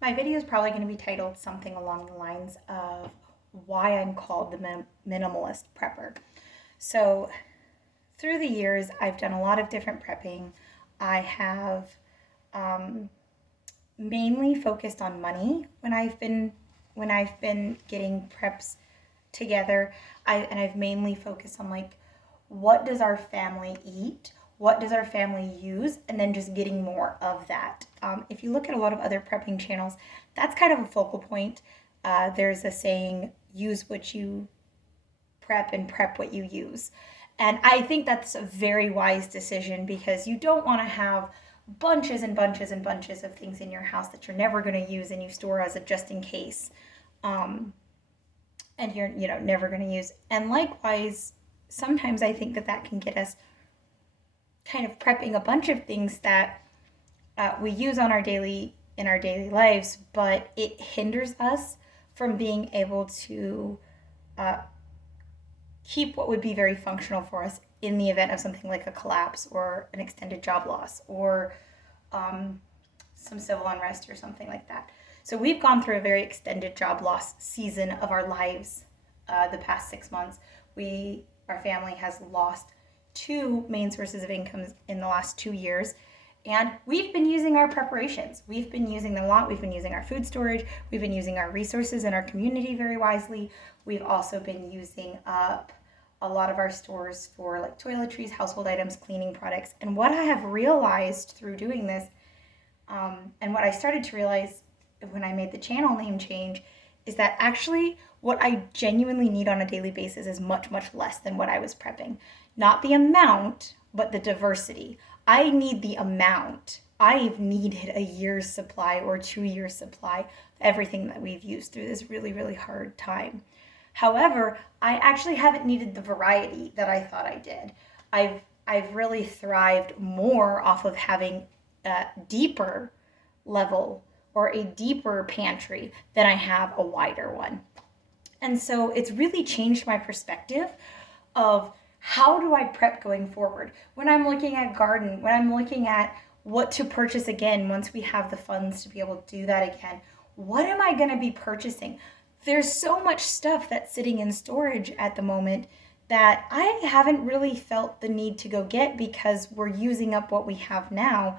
My video is probably going to be titled something along the lines of why I'm called the minimalist prepper. So, through the years, I've done a lot of different prepping. I have um, mainly focused on money when I've been getting preps together. I've mainly focused on like what does our family eat, what does our family use, and then just getting more of that. If you look at a lot of other prepping channels, that's kind of a focal point. There's a saying, use what you prep and prep what you use. And I think that's a very wise decision because you don't want to have bunches and bunches and bunches of things in your house that you're never going to use and you store as a just in case. Um, and you're never going to use. And likewise, sometimes I think that that can get us kind of prepping a bunch of things that we use on our daily in our daily lives, but it hinders us from being able to uh, keep what would be very functional for us in the event of something like a collapse or an extended job loss or um, some civil unrest or something like that. So we've gone through a very extended job loss season of our lives the past 6 months. Our family has lost two main sources of income in the last 2 years. And we've been using our preparations. We've been using them a lot. We've been using our food storage. We've been using our resources in our community very wisely. We've also been using up a lot of our stores for like toiletries, household items, cleaning products. And what I have realized through doing this, and what I started to realize when I made the channel name change, is that actually what I genuinely need on a daily basis is much, much less than what I was prepping. Not the amount, but the diversity. I need the amount. I've needed a year's supply or 2 years' supply of everything that we've used through this really, really hard time. However, I actually haven't needed the variety that I thought I did. I've really thrived more off of having a deeper level or a deeper pantry than I have a wider one. And so it's really changed my perspective of how do I prep going forward? When I'm looking at garden, when I'm looking at what to purchase again once we have the funds to be able to do that again, what am I going to be purchasing? There's so much stuff that's sitting in storage at the moment that I haven't really felt the need to go get because we're using up what we have now.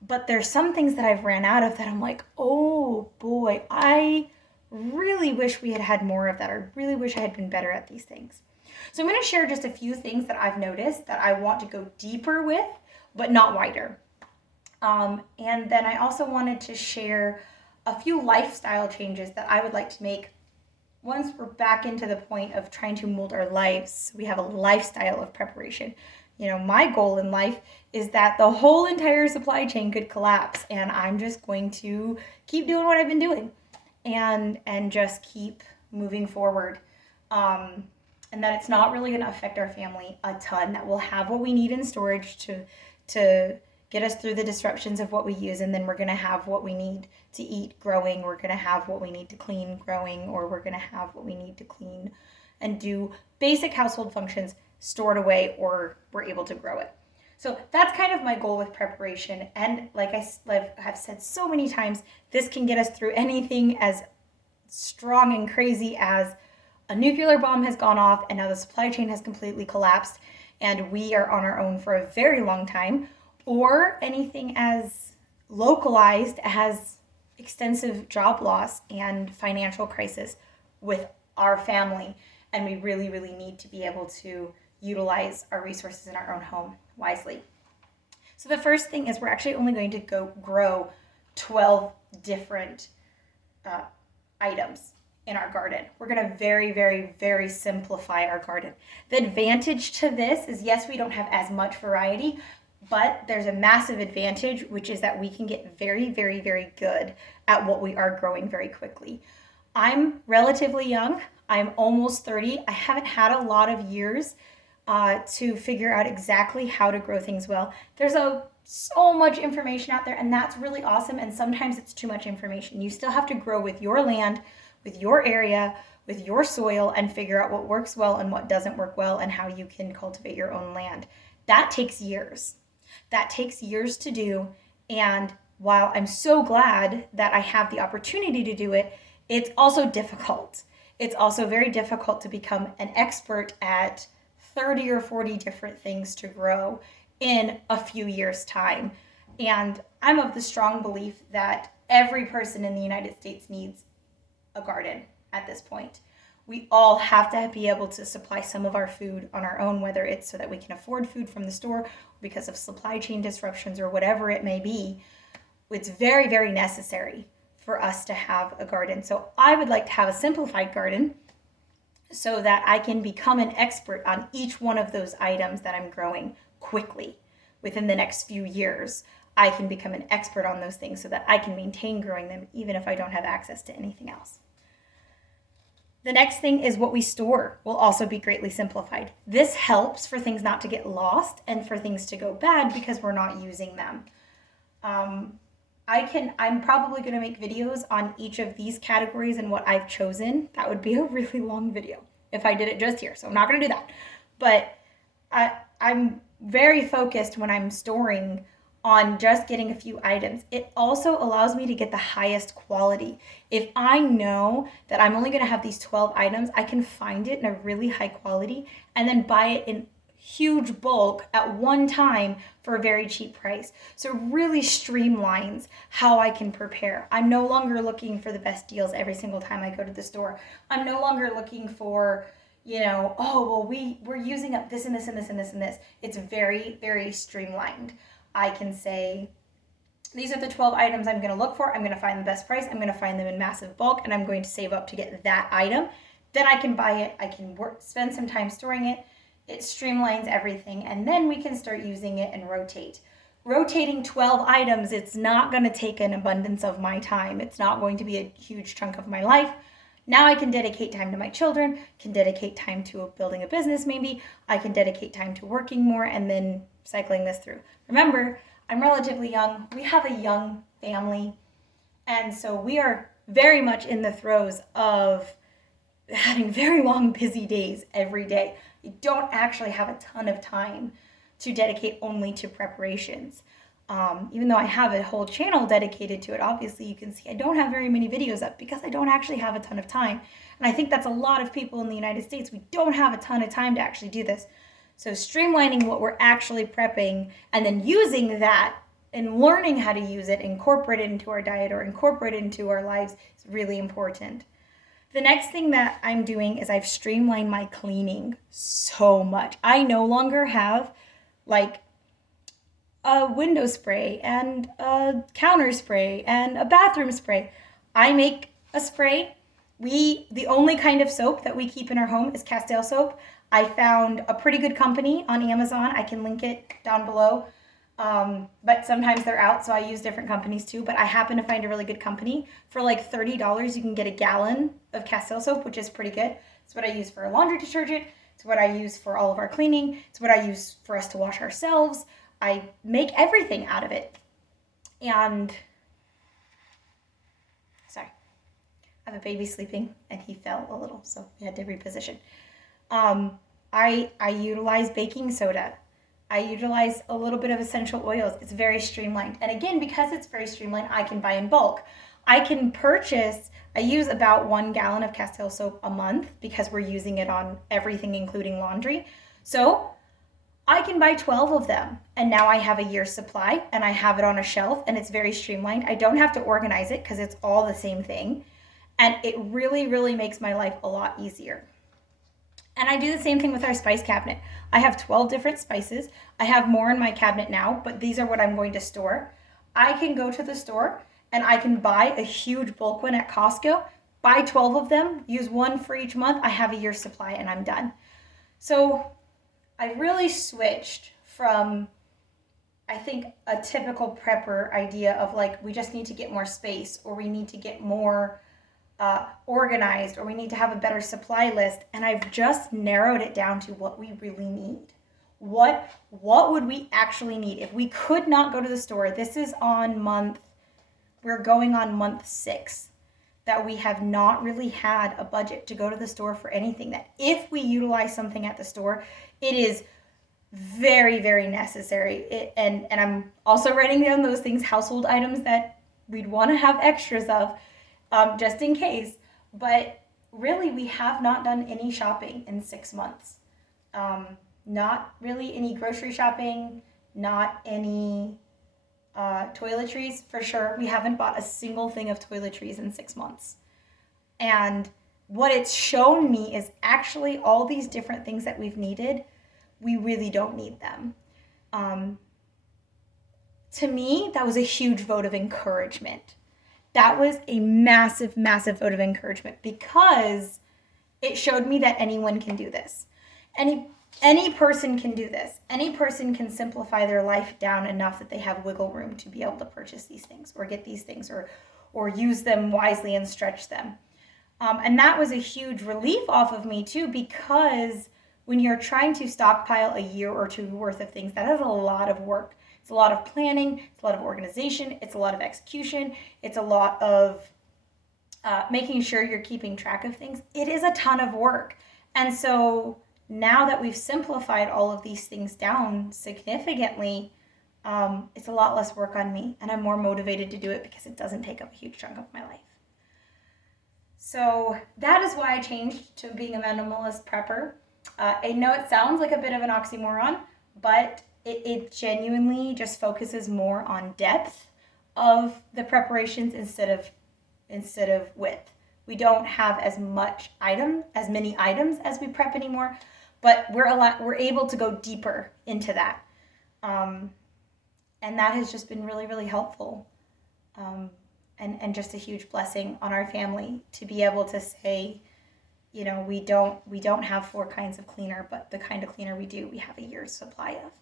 But there's some things that I've ran out of that I'm like, oh boy, I really wish we had had more of that. I really wish I had been better at these things. So I'm going to share just a few things that I've noticed that I want to go deeper with, but not wider. And then I also wanted to share a few lifestyle changes that I would like to make once we're back into the point of trying to mold our lives. We have a lifestyle of preparation. My goal in life is that the whole entire supply chain could collapse and I'm just going to keep doing what I've been doing and just keep moving forward. And that it's not really going to affect our family a ton, that we'll have what we need in storage to get us through the disruptions of what we use, and then we're going to have what we need to eat growing, we're going to have what we need to clean growing, or we're going to have what we need to clean and do basic household functions stored away, or we're able to grow it. So that's kind of my goal with preparation. And like I have said so many times, this can get us through anything as strong and crazy as a nuclear bomb has gone off and now the supply chain has completely collapsed and we are on our own for a very long time, or anything as localized as extensive job loss and financial crisis with our family. And we really, really need to be able to utilize our resources in our own home wisely. So the first thing is we're actually only going to go grow 12 different items in our garden. We're going to very, very, very simplify our garden. The advantage to this is, yes, we don't have as much variety, but there's a massive advantage, which is that we can get very, very, very good at what we are growing very quickly. I'm relatively young. I'm almost 30. I haven't had a lot of years to figure out exactly how to grow things well. There's so much information out there, and that's really awesome. And sometimes it's too much information. You still have to grow with your land, with your area, with your soil, and figure out what works well and what doesn't work well and how you can cultivate your own land. That takes years. That takes years to do, and while I'm so glad that I have the opportunity to do it, it's also difficult. It's also very difficult to become an expert at 30 or 40 different things to grow in a few years' time. And I'm of the strong belief that every person in the United States needs a garden at this point. We all have to be able to supply some of our food on our own, whether it's so that we can afford food from the store because of supply chain disruptions or whatever it may be. It's very, very necessary for us to have a garden. So I would like to have a simplified garden so that I can become an expert on each one of those items that I'm growing quickly within the next few years. I can become an expert on those things so that I can maintain growing them even if I don't have access to anything else. The next thing is what we store will also be greatly simplified. This helps for things not to get lost and for things to go bad because we're not using them. I'm probably going to make videos on each of these categories and what I've chosen. That would be a really long video if I did it just here. So I'm not going to do that. But I'm very focused when I'm storing on just getting a few items. It also allows me to get the highest quality. If I know that I'm only going to have these 12 items, I can find it in a really high quality and then buy it in huge bulk at one time for a very cheap price. So it really streamlines how I can prepare. I'm no longer looking for the best deals every single time I go to the store. I'm no longer looking for, we're using up this and this and this and this and this. It's very, very streamlined. I can say, these are the 12 items I'm going to look for. I'm going to find the best price. I'm going to find them in massive bulk, and I'm going to save up to get that item. Then I can buy it. I can spend some time storing it. It streamlines everything, and then we can start using it and rotate. Rotating 12 items, it's not going to take an abundance of my time. It's not going to be a huge chunk of my life. Now I can dedicate time to my children, can dedicate time to building a business maybe. I can dedicate time to working more and then cycling this through. Remember, I'm relatively young. We have a young family, and so we are very much in the throes of having very long, busy days every day. You don't actually have a ton of time to dedicate only to preparations. Even though I have a whole channel dedicated to it, obviously you can see I don't have very many videos up because I don't actually have a ton of time. And I think that's a lot of people in the United States. We don't have a ton of time to actually do this. So streamlining what we're actually prepping and then using that and learning how to use it, incorporate it into our diet or incorporate it into our lives is really important. The next thing that I'm doing is I've streamlined my cleaning so much. I no longer have like a window spray and a counter spray and a bathroom spray. I make a spray. The only kind of soap that we keep in our home is Castile soap. I found a pretty good company on Amazon. I can link it down below. But sometimes they're out, so I use different companies too. But I happen to find a really good company. For like $30, you can get a gallon of Castile soap, which is pretty good. It's what I use for laundry detergent. It's what I use for all of our cleaning. It's what I use for us to wash ourselves. I make everything out of it. And, sorry, I have a baby sleeping and he fell a little, so we had to reposition. I utilize baking soda. I utilize a little bit of essential oils. It's very streamlined. And again, because it's very streamlined, I can buy in bulk. I use about 1 gallon of Castile soap a month because we're using it on everything, including laundry. So I can buy 12 of them. And now I have a year's supply and I have it on a shelf and it's very streamlined. I don't have to organize it because it's all the same thing. And it really, really makes my life a lot easier. And I do the same thing with our spice cabinet. I have 12 different spices. I have more in my cabinet now, but these are what I'm going to store. I can go to the store and I can buy a huge bulk one at Costco, buy 12 of them, use one for each month. I have a year's supply and I'm done. So I really switched from, I think, a typical prepper idea of like, we just need to get more space or we need to get more organized or we need to have a better supply list, and I've just narrowed it down to what we really need. What would we actually need if we could not go to the store? This is we're going on month 6 that we have not really had a budget to go to the store for anything, that if we utilize something at the store, it is very, very necessary. And I'm also writing down those things, household items that we'd want to have extras of, just in case. But really, we have not done any shopping in 6 months. Not really any grocery shopping, not any toiletries for sure. We haven't bought a single thing of toiletries in 6 months. And what it's shown me is actually all these different things that we've needed, we really don't need them. To me, that was a huge vote of encouragement. That was a massive, massive vote of encouragement because it showed me that anyone can do this. Any person can do this. Any person can simplify their life down enough that they have wiggle room to be able to purchase these things or get these things or use them wisely and stretch them. And that was a huge relief off of me too, because when you're trying to stockpile a year or two worth of things, that is a lot of work. It's a lot of planning, it's a lot of organization, it's a lot of execution, it's a lot of making sure you're keeping track of things. It is a ton of work. And so now that we've simplified all of these things down significantly, it's a lot less work on me, and I'm more motivated to do it because it doesn't take up a huge chunk of my life. So that is why I changed to being a minimalist prepper. I know it sounds like a bit of an oxymoron, but it genuinely just focuses more on depth of the preparations instead of width. We don't have as many items as we prep anymore, but we're able to go deeper into that, and that has just been really, really helpful, and just a huge blessing on our family to be able to say, you know, we don't have 4 kinds of cleaner, but the kind of cleaner we do, we have a year's supply of.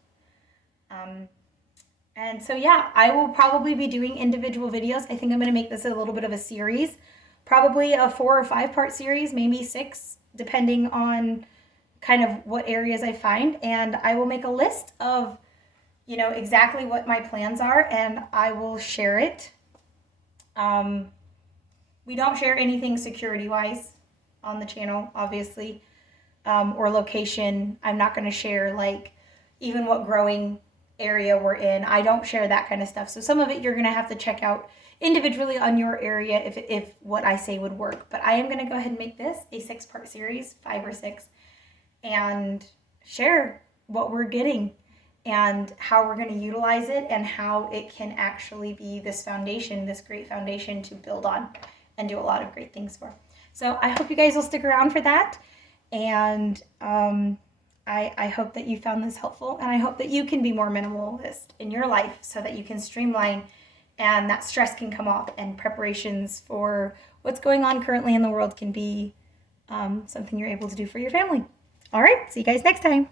And so yeah, I will probably be doing individual videos. I think I'm going to make this a little bit of a series, probably a 4 or 5 part series, maybe 6, depending on kind of what areas I find. And I will make a list of, you know, exactly what my plans are, and I will share it. We don't share anything security-wise on the channel, obviously, or location. I'm not going to share, like, even what growing area we're in. I don't share that kind of stuff. So some of it you're going to have to check out individually on your area if what I say would work. But I am going to go ahead and make this a 6-part series, 5 or 6, and share what we're getting and how we're going to utilize it and how it can actually be this foundation, this great foundation to build on and do a lot of great things for. So I hope you guys will stick around for that. And I hope that you found this helpful, and I hope that you can be more minimalist in your life so that you can streamline and that stress can come off, and preparations for what's going on currently in the world can be something you're able to do for your family. All right, see you guys next time.